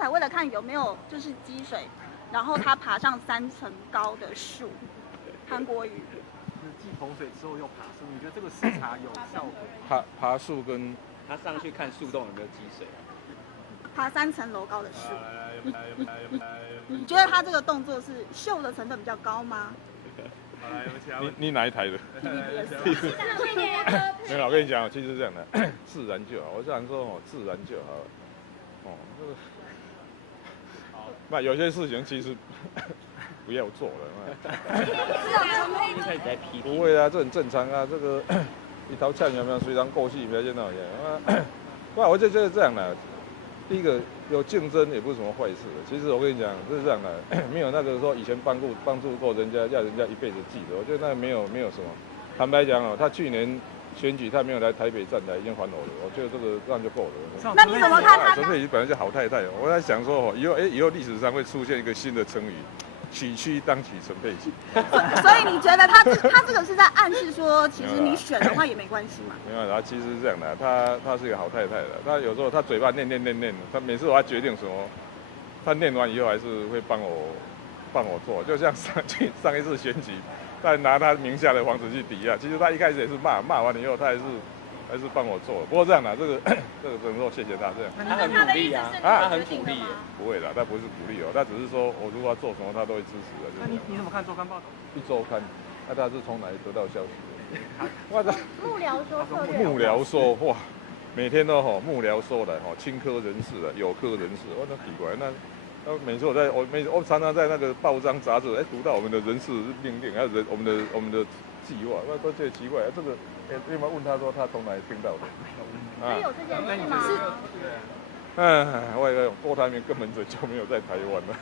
才为了看有没有就是积水，然后他爬上3层高的树。韩国瑜就是继逢水之后又爬树，你觉得这个视察有效果？爬树跟他上去看树洞有没有积水。爬3层楼高的树，你觉得他这个动作是秀的成分比较高吗？你哪一台的？没有，我跟你讲，其实是这样的，自然就好。我想说哦，自然就好了。哦，这个，那有些事情其实不要做了。一开始在批评。不会啊，这很正常啊。这个一条呛有没有？虽然过去不要见到一样。不，我就觉得这样的。第一个有竞争也不是什么坏事。其实我跟你讲，是这样的，没有那个说以前帮助过人家，要人家一辈子记得。我觉得那没有什么。坦白讲哦，他去年选举他没有来台北站台，已经还我了。我觉得这个这样就够了。那你怎么看他？陈佩琪本来就好太太，我在想说哦，以后历史上会出现一个新的成语。娶妻当娶陈佩琪，所以你觉得他这个是在暗示说，其实你选的话也没关系嘛？没有，他其实是这样的，他是一个好太太的，他有时候他嘴巴念，他每次我要决定什么，他念完以后还是会帮我做，就像上一次选举，他拿他名下的房子去抵押，其实他一开始也是骂完了以后，他还是帮我做。不过这样的，这个只能说谢谢他这样。他很鼓励啊，他很鼓励。不会的，他不是鼓励哦，他只是说我如果要做什么，他都会支持的。那你怎么看周刊报道？一周刊，那他是从哪里得到消息的？我的幕僚说哇，每天都幕僚说来轻科人士的，有科人士，我那奇怪那。每次我常常在那个报章杂志读到我们的人事命令，还有我们的计划，我都觉得奇怪，这个有没有问他说他从哪里听到的？是有这件事吗？我有郭台铭根本就没有在台湾了。